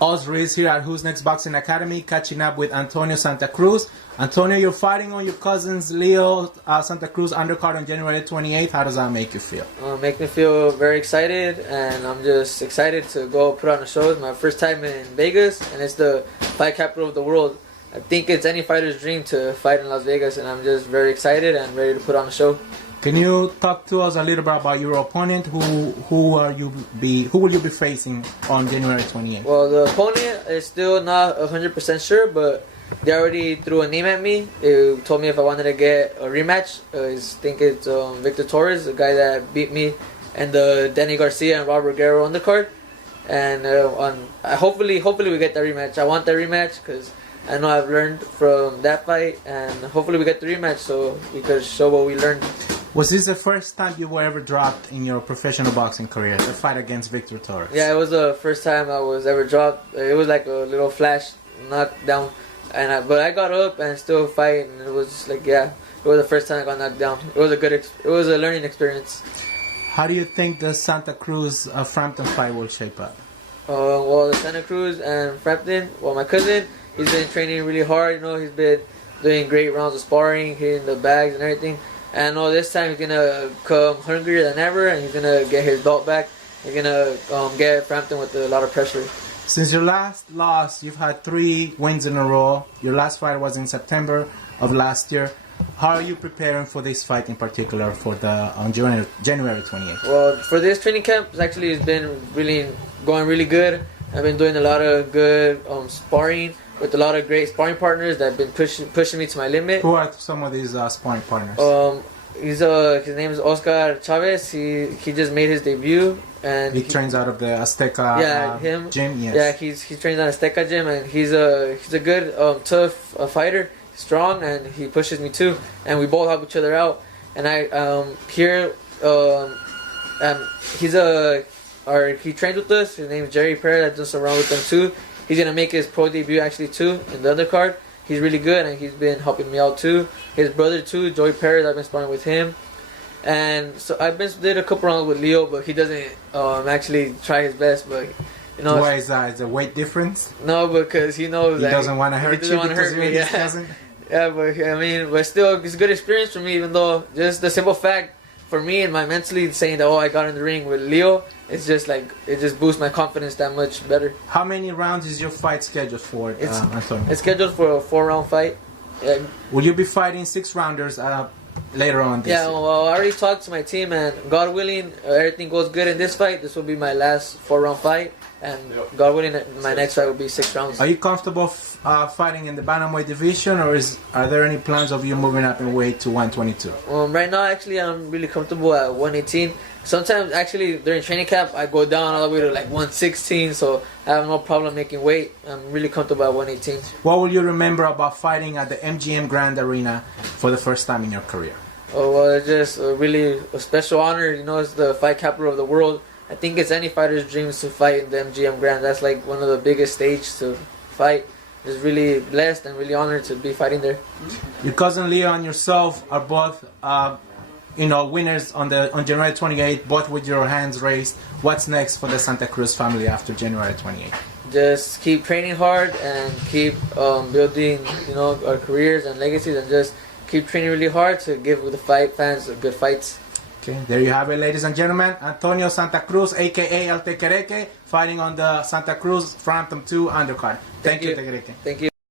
Osriz here at Who's Next Boxing Academy, catching up with Antonio Santa Cruz. Antonio, you're fighting on your cousin's Leo Santa Cruz undercard on January 28th. How does that make you feel? Make me feel very excited, and I'm just excited to go put on a show. It's my first time in Vegas, and it's the fight capital of the world. I think it's any fighter's dream to fight in Las Vegas, and I'm just very excited and ready to put on a show. Can you talk to us a little bit about your opponent? Who will you be facing on January 28th? Well, the opponent is still not 100% sure, but they already threw a name at me. They told me if I wanted to get a rematch. I think it's Victor Torres, the guy that beat me, and the Danny Garcia and Robert Guerrero undercard. And hopefully we get that rematch. I want that rematch because I know I've learned from that fight, and hopefully we get the rematch so we could show what we learned. Was this the first time you were ever dropped in your professional boxing career, a fight against Victor Torres? Yeah, it was the first time I was ever dropped. It was like a little flash knockdown, but I got up and still fight, and it was just like, yeah, it was the first time I got knocked down. It was it was a learning experience. How do you think the Santa Cruz Frampton fight will shape up? Well, the Santa Cruz and Frampton, well, my cousin, he's been training really hard. You know, he's been doing great rounds of sparring, hitting the bags and everything. And I know this time he's gonna come hungrier than ever, and he's gonna get his belt back. He's gonna get Frampton with a lot of pressure. Since your last loss, you've had 3 wins in a row. Your last fight was in September of last year. How are you preparing for this fight in particular for on January 28th? Well, for this training camp, it's been going really good. I've been doing a lot of good sparring with a lot of great sparring partners that have been pushing me to my limit. Who are some of these sparring partners? His name is Oscar Chavez. He just made his debut, and he trains out of the Azteca gym. Yes. Yeah, he trains at Azteca gym, and he's a good tough fighter, strong, and he pushes me too, and we both help each other out. And he trains with us. His name is Jerry Perez. I do some round with him too. He's gonna make his pro debut actually too in the undercard. He's really good, and he's been helping me out too. His brother too, Joey Perez. I've been sparring with him, and so did a couple rounds with Leo, but he doesn't actually try his best. But you know, why is that? Is the weight difference? No, because he knows he doesn't want to hurt you. He doesn't want to hurt me. Yeah. Yeah, but still, it's a good experience for me. Even though just the simple fact for me and my mentally saying that I got in the ring with Leo, it's just like it just boosts my confidence that much better. How many rounds is your fight scheduled for, Antonio? It's scheduled for a 4-round fight. Yeah. Will you be fighting 6-rounders later on this year? Well, I already talked to my team, and God willing, everything goes good in this fight. This will be my last 4-round fight, and God willing, my next fight will be 6 rounds. Are you comfortable fighting in the bantamweight division, or are there any plans of you moving up in weight to 122? Right now, actually, I'm really comfortable at 118. Sometimes, actually, during training camp, I go down all the way to like 116, so I have no problem making weight. I'm really comfortable at 118. What will you remember about fighting at the MGM Grand Arena for the first time in your career? Oh, well, it's just really a special honor. You know, it's the fight capital of the world. I think it's any fighter's dreams to fight in the MGM Grand. That's like one of the biggest stages to fight. Just really blessed and really honored to be fighting there. Your cousin Leo and yourself are both, winners on January 28th, both with your hands raised. What's next for the Santa Cruz family after January 28th? Just keep training hard and keep building, our careers and legacies, and just keep training really hard to give the fight fans good fights. Okay, there you have it, ladies and gentlemen. Antonio Santa Cruz, a.k.a. El Tequereque, fighting on the Santa Cruz Frampton 2 undercard. Thank you, Tequereque. Thank you.